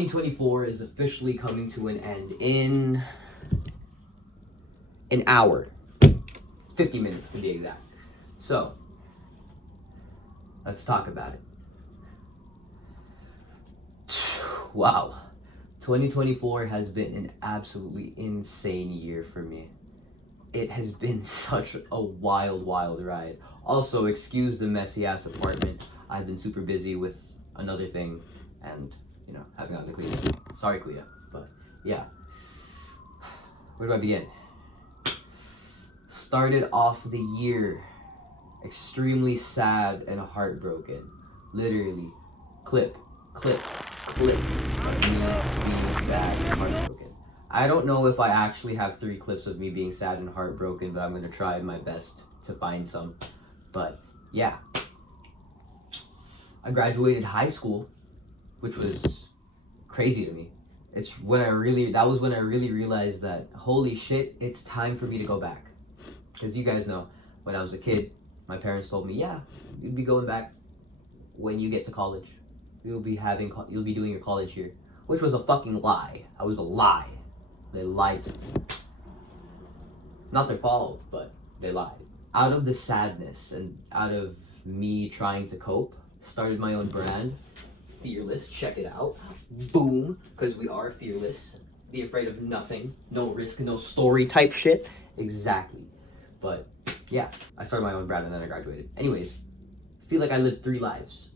2024 is officially coming to an end in an hour, 50 minutes to be exact. So, let's talk about it. Wow, 2024 has been an absolutely insane year for me. It has been such a wild ride. Also, excuse the messy ass apartment. I've been super busy with another thing and, haven't gotten to clean it. Sorry, Clea, but yeah. Where do I begin? Started off the year extremely sad and heartbroken. Literally, clip of me being sad and heartbroken. I don't know if I actually have 3 clips of me being sad and heartbroken, but I'm gonna try my best to find some. But yeah, I graduated high school, which was crazy to me. That was when I really realized that, holy shit, it's time for me to go back. Because you guys know, when I was a kid, my parents told me, yeah, you'd be going back when you get to college. You'll be doing your college here. Which was a fucking lie. I was a lie. They lied to me. Not their fault, but they lied. Out of the sadness and out of me trying to cope, started my own brand, Fearless. Check it out. Boom, because we are fearless. Be afraid of nothing. No risk, no story type shit. Exactly. But yeah, I started my own brand and then I graduated. Anyways, I feel like I lived 3 lives.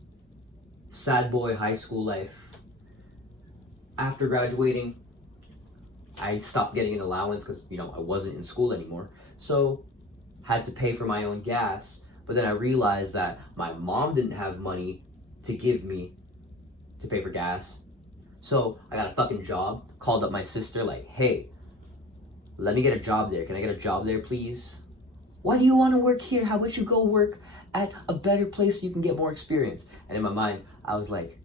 Sad boy high school life. After graduating, I stopped getting an allowance because, I wasn't in school anymore. So, had to pay for my own gas. But then I realized that my mom didn't have money to give me to pay for gas. So, I got a fucking job. Called up my sister like, hey, let me get a job there. Can I get a job there, please? Why do you want to work here? How about you go work at a better place so you can get more experience? And in my mind, I was like,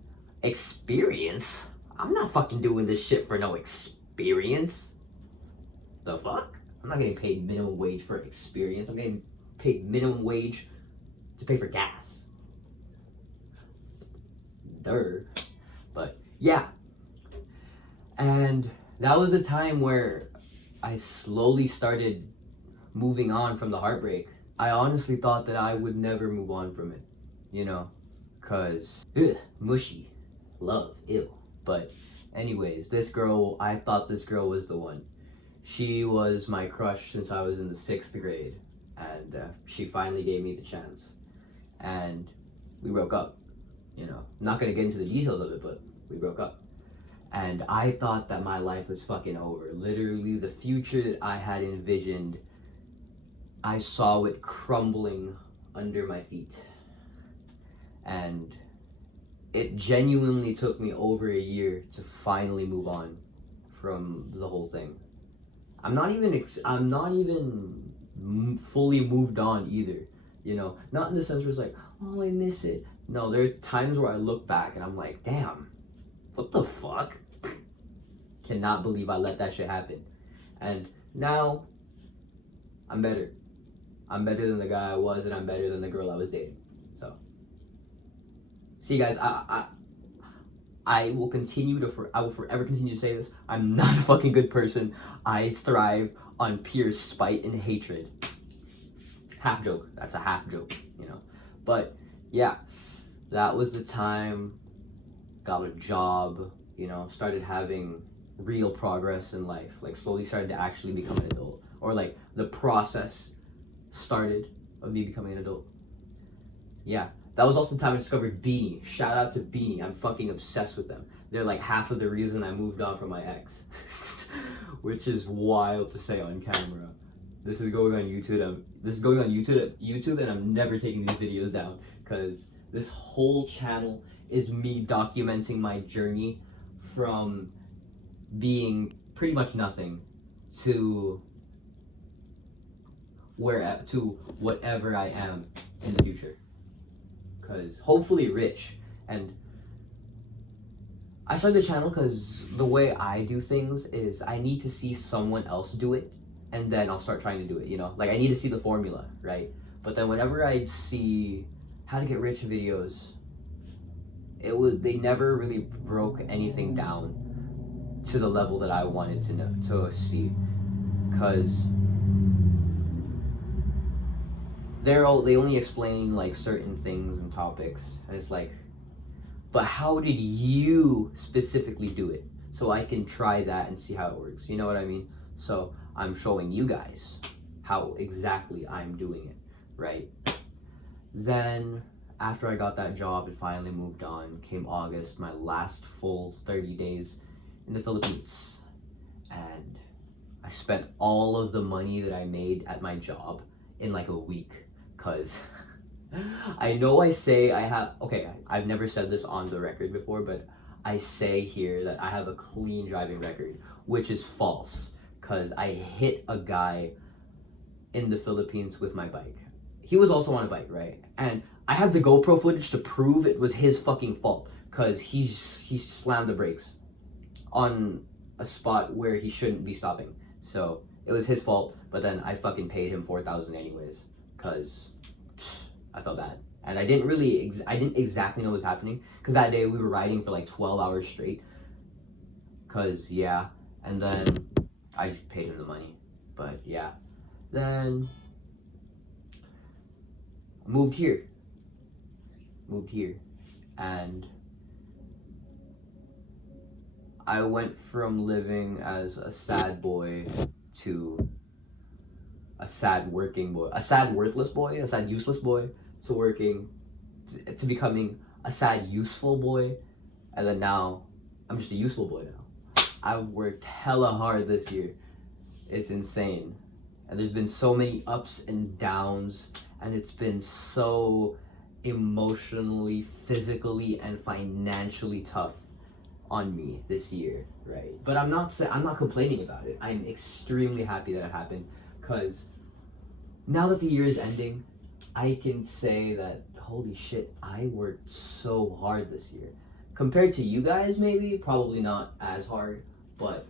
experience? I'm not fucking doing this shit for no experience. The fuck? I'm not getting paid minimum wage for experience. I'm getting paid minimum wage to pay for gas. Duh. But yeah. And that was a time where I slowly started moving on from the heartbreak. I honestly thought that I would never move on from it, cause mushy, love, ew. But anyways, I thought this girl was the one. She was my crush since I was in the 6th grade, and she finally gave me the chance, and we broke up. Not gonna get into the details of it, but we broke up. And I thought that my life was fucking over. Literally, the future that I had envisioned, I saw it crumbling under my feet. And it genuinely took me over a year to finally move on from the whole thing. I'm not even fully moved on either. Not in the sense where it's like, oh, I miss it. No, there are times where I look back and I'm like, damn, what the fuck? Cannot believe I let that shit happen. And now, I'm better. I'm better than the guy I was, and I'm better than the girl I was dating. So, see, guys, I will forever continue to say this. I'm not a fucking good person. I thrive on pure spite and hatred. Half joke. That's a half joke, But yeah, that was the time. Got a job. Started having real progress in life. Like slowly started to actually become an adult, or like the process started of me becoming an adult. Yeah, that was also the time I discovered Beanie. Shout out to Beanie. I'm fucking obsessed with them. They're like half of the reason I moved on from my ex. Which is wild to say on camera. This is going on YouTube. And I'm never taking these videos down because this whole channel is me documenting my journey from being pretty much nothing to whatever I am in the future. Because hopefully rich. And I started the channel because the way I do things is I need to see someone else do it, and then I'll start trying to do it, Like I need to see the formula, right? But then whenever I see how to get rich videos, they never really broke anything down to the level that I wanted to see, because they only explain like certain things and topics, and it's like, but how did you specifically do it, so I can try that and see how it works, you know what I mean? So I'm showing you guys how exactly I'm doing it, right? Then after I got that job and finally moved on, came August, my last full 30 days in the Philippines, and I spent all of the money that I made at my job in like a week, cause I know I say I have, okay, I've never said this on the record before, but I say here that I have a clean driving record, which is false, cause I hit a guy in the Philippines with my bike. He was also on a bike, right? And I have the GoPro footage to prove it was his fucking fault, cause he slammed the brakes on a spot where he shouldn't be stopping. So it was his fault, but then I fucking paid him 4,000 anyways, cause I felt bad. And I didn't exactly know what was happening, cause that day we were riding for like 12 hours straight. Cause yeah, and then I just paid him the money. But yeah, then moved here, and I went from living as a sad boy to a sad working boy, a sad worthless boy, a sad useless boy, to working, to becoming a sad useful boy, and then now I'm just a useful boy now. I've worked hella hard this year. It's insane. And there's been so many ups and downs, and it's been so emotionally, physically, and financially tough on me this year, right? But I'm not complaining about it. I'm extremely happy that it happened, because now that the year is ending, I can say that, holy shit, I worked so hard this year. Compared to you guys, maybe, probably not as hard, but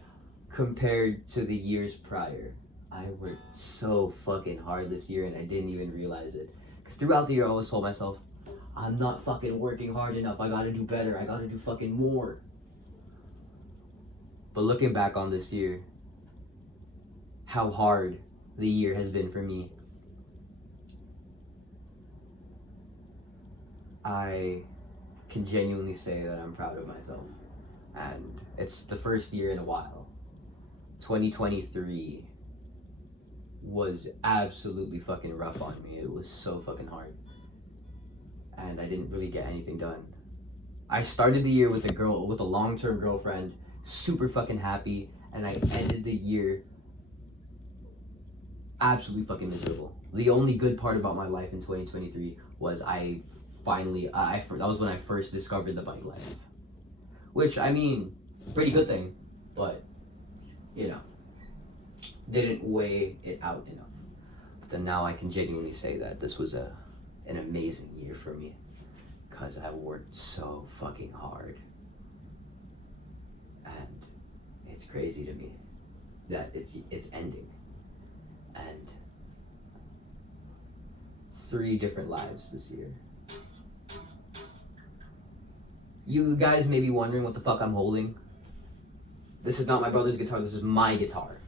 compared to the years prior, I worked so fucking hard this year, and I didn't even realize it. Because throughout the year, I always told myself, I'm not fucking working hard enough. I gotta do better. I gotta do fucking more. But looking back on this year, how hard the year has been for me, I can genuinely say that I'm proud of myself. And it's the first year in a while. 2023 was absolutely fucking rough on me. It was so fucking hard. And I didn't really get anything done. I started the year with a long-term girlfriend, super fucking happy, and I ended the year absolutely fucking miserable. The only good part about my life in 2023 was that was when I first discovered the bike life. Which, I mean, pretty good thing, but, you know, didn't weigh it out enough. But then now I can genuinely say that this was an amazing year for me, because I worked so fucking hard. And it's crazy to me that it's ending. And 3 different lives this year. You guys may be wondering what the fuck I'm holding. This is not my brother's guitar, this is my guitar.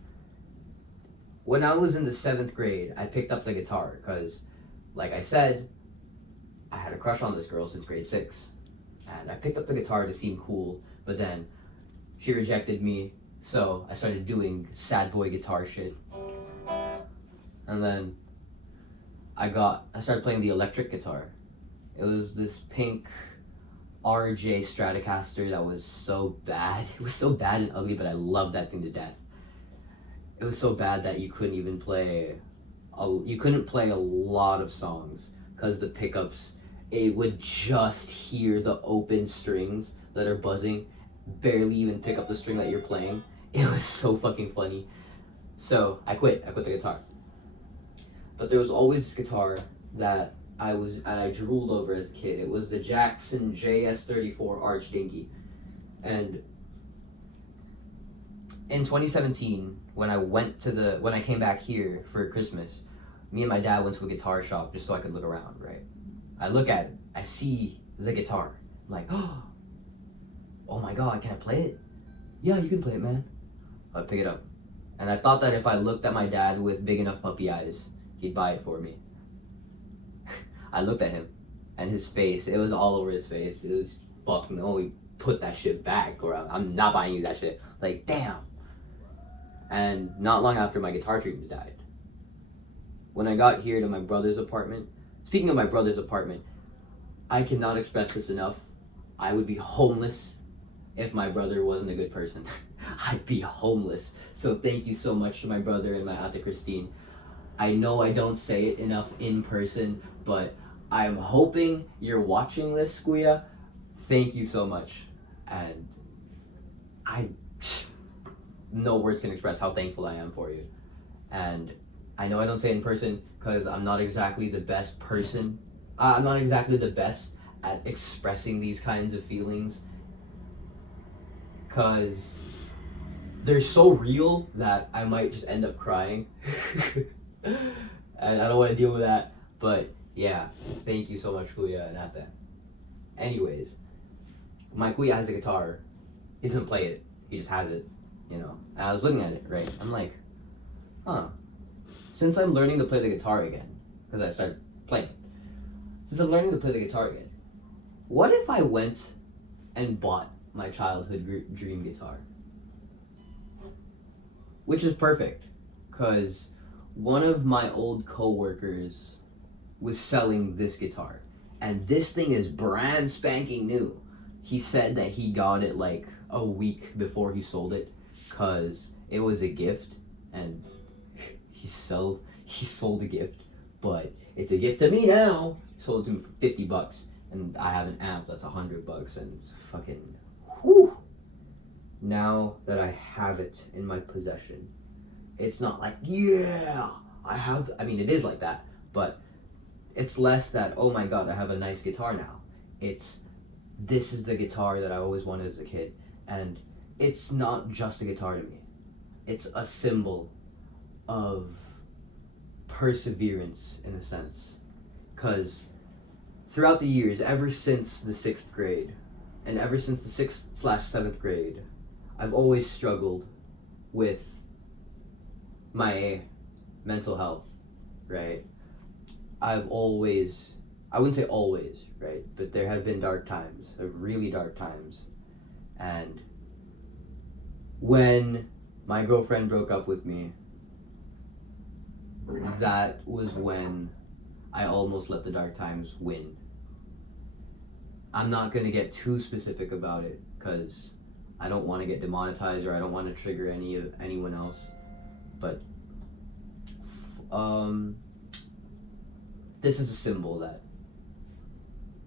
When I was in the 7th grade, I picked up the guitar because, like I said, I had a crush on this girl since grade 6. And I picked up the guitar to seem cool, but then she rejected me, so I started doing sad boy guitar shit. And then I started playing the electric guitar. It was this pink RJ Stratocaster that was so bad. It was so bad and ugly, but I loved that thing to death. It was so bad that you couldn't play a lot of songs, because the pickups, it would just hear the open strings that are buzzing, barely even pick up the string that you're playing. It was so fucking funny. So I quit the guitar. But there was always this guitar that I drooled over as a kid. It was the Jackson JS34 Arch Dinky. And in 2017, when I came back here for Christmas, me and my dad went to a guitar shop just so I could look around, right? I look at it, I see the guitar, I'm like, oh my god, can I play it? Yeah, you can play it, man. I'd pick it up. And I thought that if I looked at my dad with big enough puppy eyes, he'd buy it for me. I looked at him, and his face, it was all over his face. It was, fuck no, he put that shit back, or I'm not buying you that shit. Like, damn. And not long after, my guitar dreams died. When I got here to my brother's apartment, speaking of my brother's apartment, I cannot express this enough. I would be homeless if my brother wasn't a good person. I'd be homeless. So thank you so much to my brother and my Ate Christine. I know I don't say it enough in person, but I'm hoping you're watching this, Kuya. Thank you so much. And no words can express how thankful I am for you. And I know I don't say it in person because I'm not exactly the best person. I'm not exactly the best at expressing these kinds of feelings because they're so real that I might just end up crying. And I don't want to deal with that. But yeah, thank you so much, Kuya and Ate. Anyways, my Kuya has a guitar. He doesn't play it. He just has it, you know. And I was looking at it, right? I'm like, huh. Since I'm learning to play the guitar again, because I started playing, since I'm learning to play the guitar again, what if I went and bought my childhood dream guitar? Which is perfect, because one of my old co-workers was selling this guitar, and this thing is brand spanking new. He said that he got it like a week before he sold it, because it was a gift, and he sold a gift, but it's a gift to me now. Sold it to me for $50, and I have an amp that's $100, and fucking whew. Now that I have it in my possession, it's not like, yeah, I mean, it is like that, but it's less that, oh my god, I have a nice guitar now. It's, this is the guitar that I always wanted as a kid, and it's not just a guitar to me. It's a symbol of perseverance in a sense, because throughout the years, ever since the 6th grade, and ever since the 6th/7th grade, I've always struggled with my mental health, right? I wouldn't say always, right? But there have been dark times, really dark times. And when my girlfriend broke up with me, that was when I almost let the dark times win. I'm not going to get too specific about it because I don't want to get demonetized or I don't want to trigger anyone else. But this is a symbol that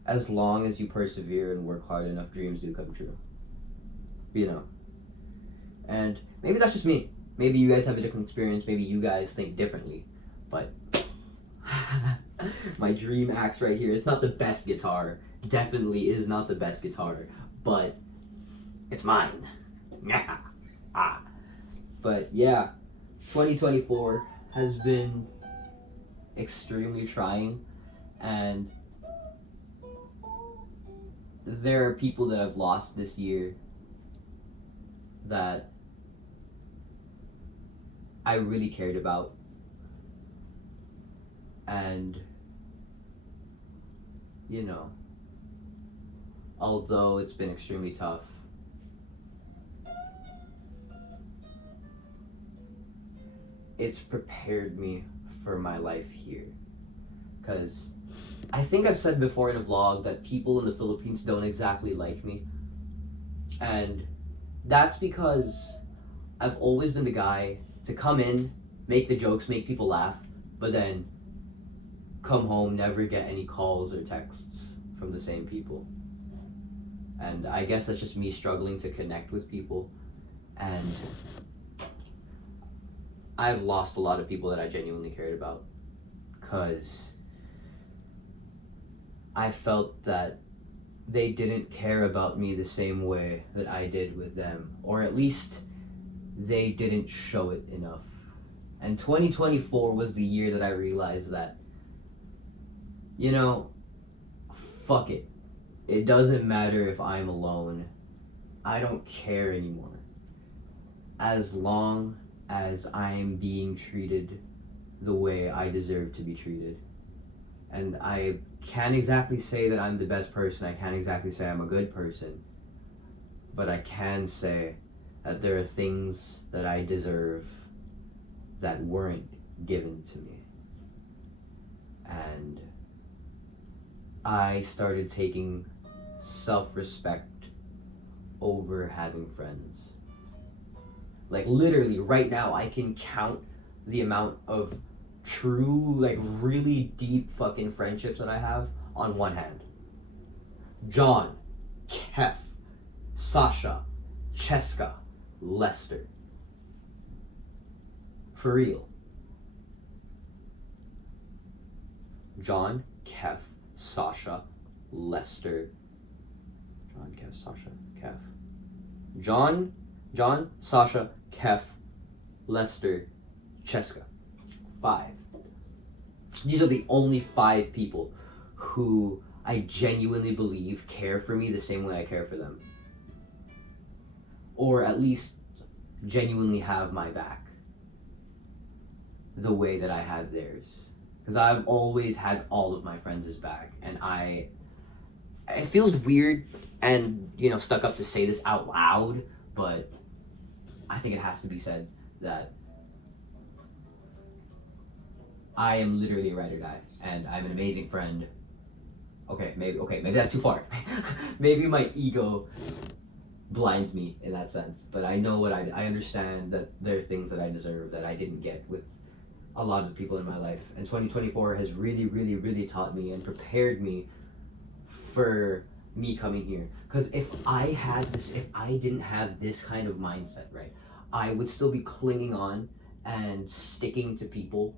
as long as you persevere and work hard enough, dreams do come true. You know. And maybe that's just me. Maybe you guys have a different experience. Maybe you guys think differently. But my dream axe right here. It's not the best guitar. Definitely is not the best guitar. But it's mine. But yeah, 2024 has been extremely trying, and there are people that I've lost this year that I really cared about, and you know, although it's been extremely tough, it's prepared me for my life here. Because I think I've said before in a vlog that people in the Philippines don't exactly like me. And that's because I've always been the guy to come in, make the jokes, make people laugh, but then come home, never get any calls or texts from the same people. And I guess that's just me struggling to connect with people. And I've lost a lot of people that I genuinely cared about because I felt that they didn't care about me the same way that I did with them, or at least they didn't show it enough. And 2024 was the year that I realized that, you know, fuck it. It doesn't matter if I'm alone. I don't care anymore. As long as I'm being treated the way I deserve to be treated. And I can't exactly say that I'm the best person. I can't exactly say I'm a good person. But I can say that there are things that I deserve that weren't given to me. And I started taking self-respect over having friends. Like literally right now I can count the amount of true, like really deep fucking friendships that I have on one hand. John, Kef, Sasha, Cheska, Lester. For real. John, Kef, Sasha, Lester. John, Kef, Sasha, Kef. John, Sasha, Kef, Lester, Cheska. 5. These are the only 5 people who I genuinely believe care for me the same way I care for them. Or at least genuinely have my back the way that I have theirs. Because I've always had all of my friends' back, and it feels weird and, stuck up to say this out loud, but I think it has to be said that I am literally a ride or die, and I'm an amazing friend. Okay, maybe that's too far. Maybe my ego blinds me in that sense, but I know I understand that there are things that I deserve that I didn't get with a lot of the people in my life. And 2024 has really, really, really taught me and prepared me for me coming here. Because if I didn't have this kind of mindset, right, I would still be clinging on and sticking to people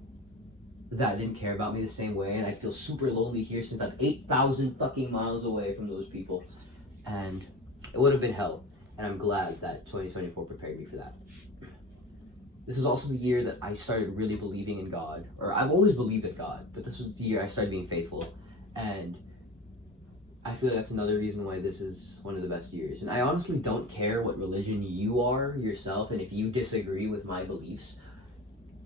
that didn't care about me the same way, and I feel super lonely here since I'm 8,000 fucking miles away from those people, and it would have been hell. And I'm glad that 2024 prepared me for that. This is also the year that I started really believing in God, or I've always believed in God, but this was the year I started being faithful, and I feel that's another reason why this is one of the best years. And I honestly don't care what religion you are yourself, and if you disagree with my beliefs,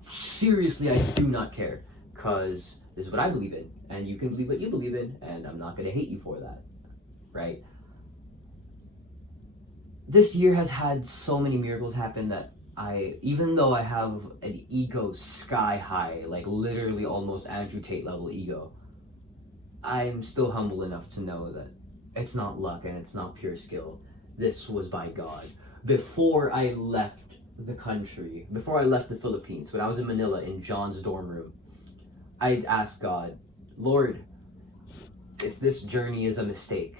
seriously, I do not care. Because this is what I believe in, and you can believe what you believe in, and I'm not going to hate you for that, right? This year has had so many miracles happen that even though I have an ego sky high, like literally almost Andrew Tate level ego, I'm still humble enough to know that it's not luck and it's not pure skill. This was by God. Before I left the country, before I left the Philippines, when I was in Manila in John's dorm room, I asked God, Lord, if this journey is a mistake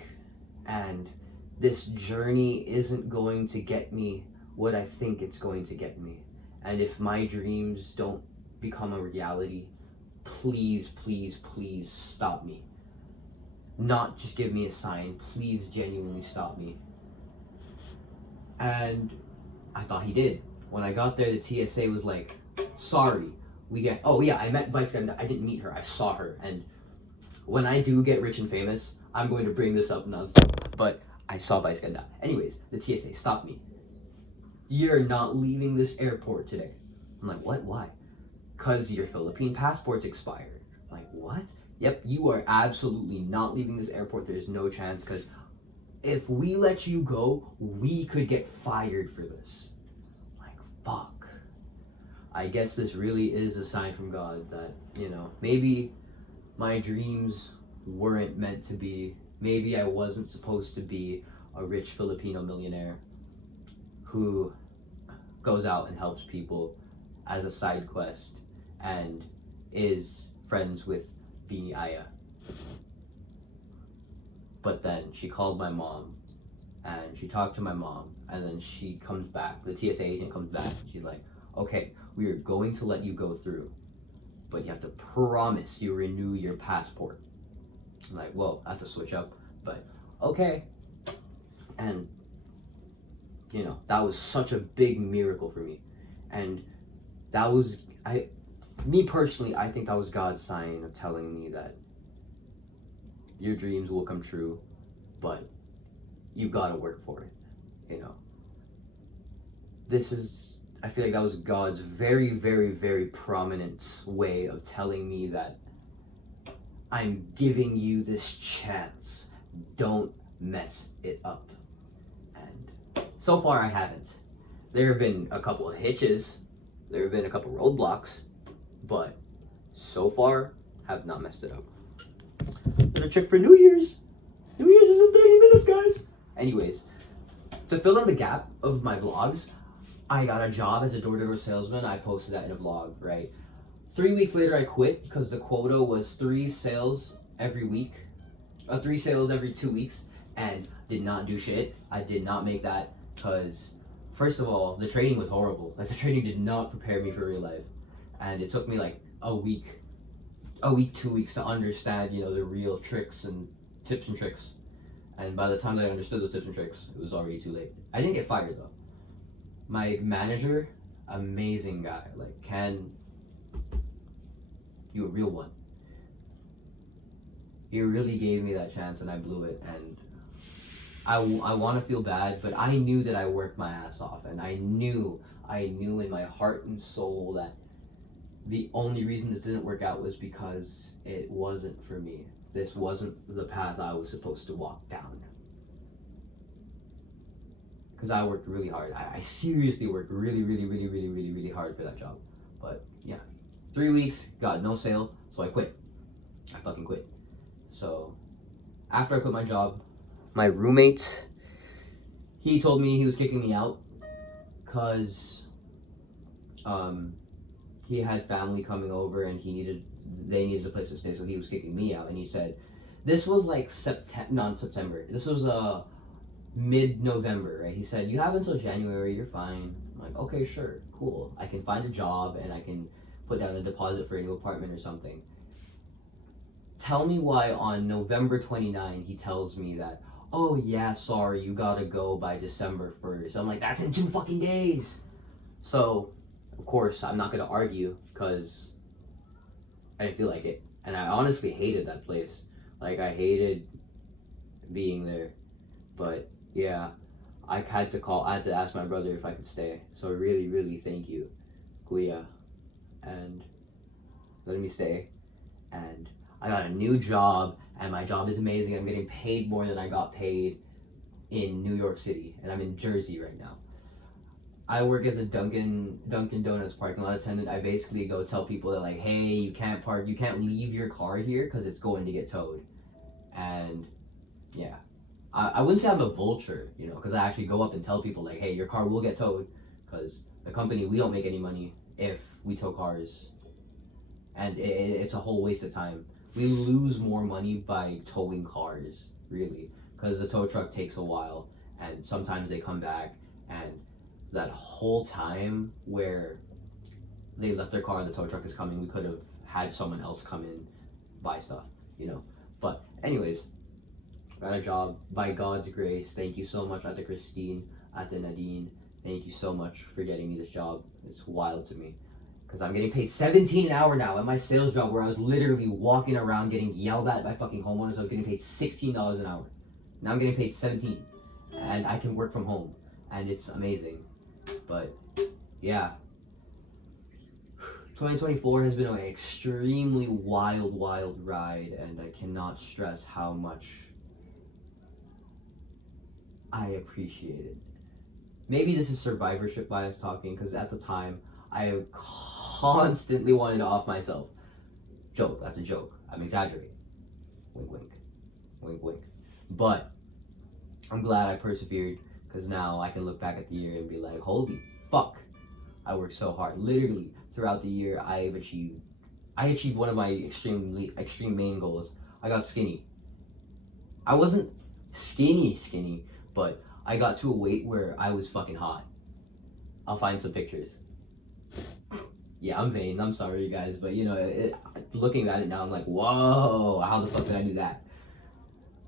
and this journey isn't going to get me what I think it's going to get me, and if my dreams don't become a reality, please, please, please stop me. Not just give me a sign, please genuinely stop me. And I thought he did. When I got there, the TSA was like, sorry. I met Vice Ganda. I didn't meet her. I saw her. And when I do get rich and famous, I'm going to bring this up nonstop. But I saw Vice Ganda. Anyways, the TSA stopped me. You're not leaving this airport today. I'm like, what? Why? Because your Philippine passport's expired. I'm like, what? Yep, you are absolutely not leaving this airport. There's no chance, because if we let you go, we could get fired for this. I'm like, fuck. I guess this really is a sign from God that, maybe my dreams weren't meant to be. Maybe I wasn't supposed to be a rich Filipino millionaire who goes out and helps people as a side quest and is friends with Beanie Aya. But then she called my mom and she talked to my mom, and then she comes back, the TSA agent comes back, and she's like, okay, we are going to let you go through, but you have to promise you renew your passport. I'm like, whoa, that's a switch up, but okay. And that was such a big miracle for me. And that was, me personally, I think that was God's sign of telling me that your dreams will come true, but you've got to work for it, you know. I feel like that was God's very, very, very prominent way of telling me that I'm giving you this chance. Don't mess it up. And so far I haven't. There have been a couple of hitches, there have been a couple roadblocks, but so far have not messed it up. Better check for New Year's. New Year's is in 30 minutes, guys. Anyways, to fill in the gap of my vlogs, I got a job as a door-to-door salesman. I posted that in a vlog, right? 3 weeks later, I quit because the quota was 3 sales every week, 3 sales every 2 weeks, and did not do shit. I did not make that because, first of all, the training was horrible. Like, the training did not prepare me for real life, and it took me like a week, 2 weeks to understand, you know, the real tricks and tips and tricks. And by the time that I understood those tips and tricks, it was already too late. I didn't get fired though. My manager, amazing guy. Like, Ken, you a real one. He really gave me that chance and I blew it. And I want to feel bad, but I knew that I worked my ass off. And I knew in my heart and soul that the only reason this didn't work out was because it wasn't for me. This wasn't the path I was supposed to walk down. Because I worked really hard. I seriously worked really, really, really, really, really, really hard for that job. But yeah, 3 weeks, got no sale, so I quit. I fucking quit. So after I quit my job, my roommate, he told me he was kicking me out because he had family coming over and they needed a place to stay, so he was kicking me out. And he said, this was like September. This was mid-November, right? He said, you have until January, you're fine. I'm like, okay, sure, cool. I can find a job and I can put down a deposit for a new apartment or something. Tell me why on November 29, he tells me that, oh yeah, sorry, you gotta go by December 1st. I'm like, that's in 2 fucking days. So, of course, I'm not gonna argue because I didn't feel like it. And I honestly hated that place. Like, I hated being there. But yeah, I had to ask my brother if I could stay. So really, really thank you, Kuya, and letting me stay. And I got a new job, and my job is amazing. I'm getting paid more than I got paid in New York City, and I'm in Jersey right now. I work as a Dunkin' Donuts parking lot attendant. I basically go tell people that, like, hey, you can't leave your car here because it's going to get towed. And yeah, I wouldn't say I'm a vulture, you know, because I actually go up and tell people, like, hey, your car will get towed because the company, we don't make any money if we tow cars, and it's a whole waste of time. We lose more money by towing cars, really, because the tow truck takes a while, and sometimes they come back, and that whole time where they left their car and the tow truck is coming, we could have had someone else come in, buy stuff, you know. But anyways, got a job by God's grace. Thank you so much, Ate Christine, Ate Nadine. Thank you so much for getting me this job. It's wild to me because I'm getting paid $17 an hour now at my sales job, where I was literally walking around getting yelled at by fucking homeowners. I was getting paid $16 an hour. Now I'm getting paid $17, and I can work from home, and it's amazing. But yeah, 2024 has been an extremely wild ride, and I cannot stress how much I appreciate it. Maybe this is survivorship bias talking, because at the time I constantly wanted to off myself. Joke, that's a joke. I'm exaggerating. Wink, wink. Wink, wink. But I'm glad I persevered, because now I can look back at the year and be like, holy fuck, I worked so hard. Literally, throughout the year, I achieved one of my extreme main goals. I got skinny. I wasn't skinny, but I got to a weight where I was fucking hot. I'll find some pictures. Yeah, I'm vain. I'm sorry, you guys, but you know, looking at it now, I'm like, whoa, how the fuck did I do that?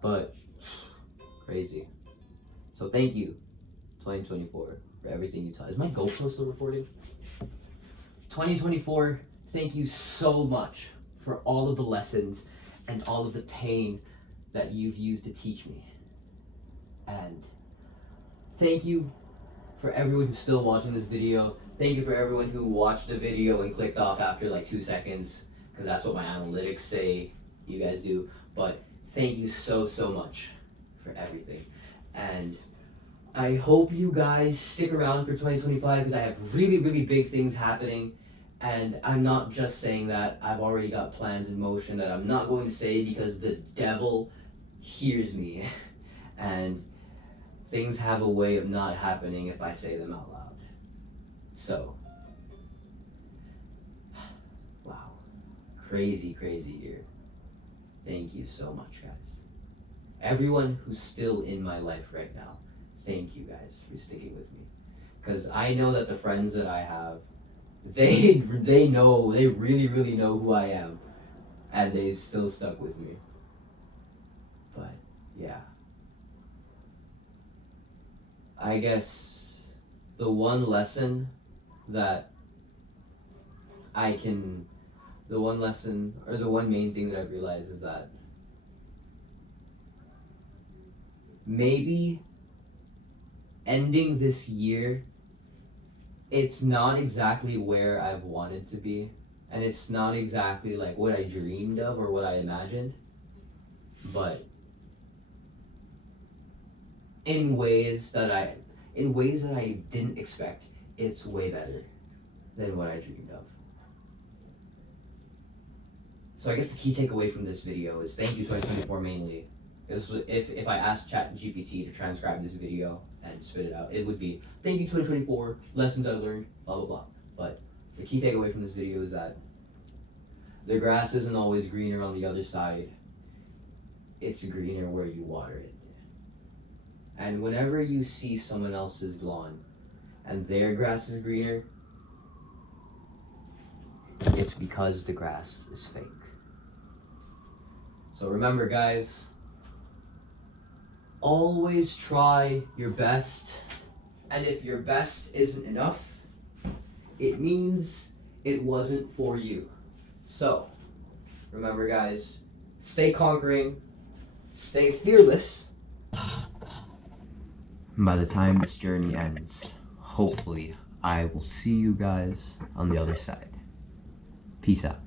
But crazy. So thank you, 2024, for everything you taught. Is my GoPro still recording? 2024, thank you so much for all of the lessons and all of the pain that you've used to teach me. And thank you for everyone who's still watching this video. Thank you for everyone who watched the video and clicked off after like 2 seconds, because that's what my analytics say you guys do. But thank you so much for everything. And I hope you guys stick around for 2025, because I have really big things happening. And I'm not just saying that, I've already got plans in motion that I'm not going to say because the devil hears me. And things have a way of not happening if I say them out loud. So, wow. Crazy year. Thank you so much, guys. Everyone who's still in my life right now, thank you guys for sticking with me. Because I know that the friends that I have, they know, they really know who I am. And they've still stuck with me. But, yeah. I guess the one lesson that the one main thing that I've realized is that maybe ending this year, it's not exactly where I've wanted to be, and it's not exactly like what I dreamed of or what I imagined, but in ways that I didn't expect, it's way better than what I dreamed of. So I guess the key takeaway from this video is thank you 2024 mainly. If I asked ChatGPT to transcribe this video and spit it out, it would be thank you 2024, lessons I learned, blah blah blah. But the key takeaway from this video is that the grass isn't always greener on the other side. It's greener where you water it. And whenever you see someone else's lawn and their grass is greener, it's because the grass is fake. So remember, guys, always try your best. And if your best isn't enough, it means it wasn't for you. So remember, guys, stay conquering, stay fearless. By the time this journey ends, hopefully I will see you guys on the other side. Peace out.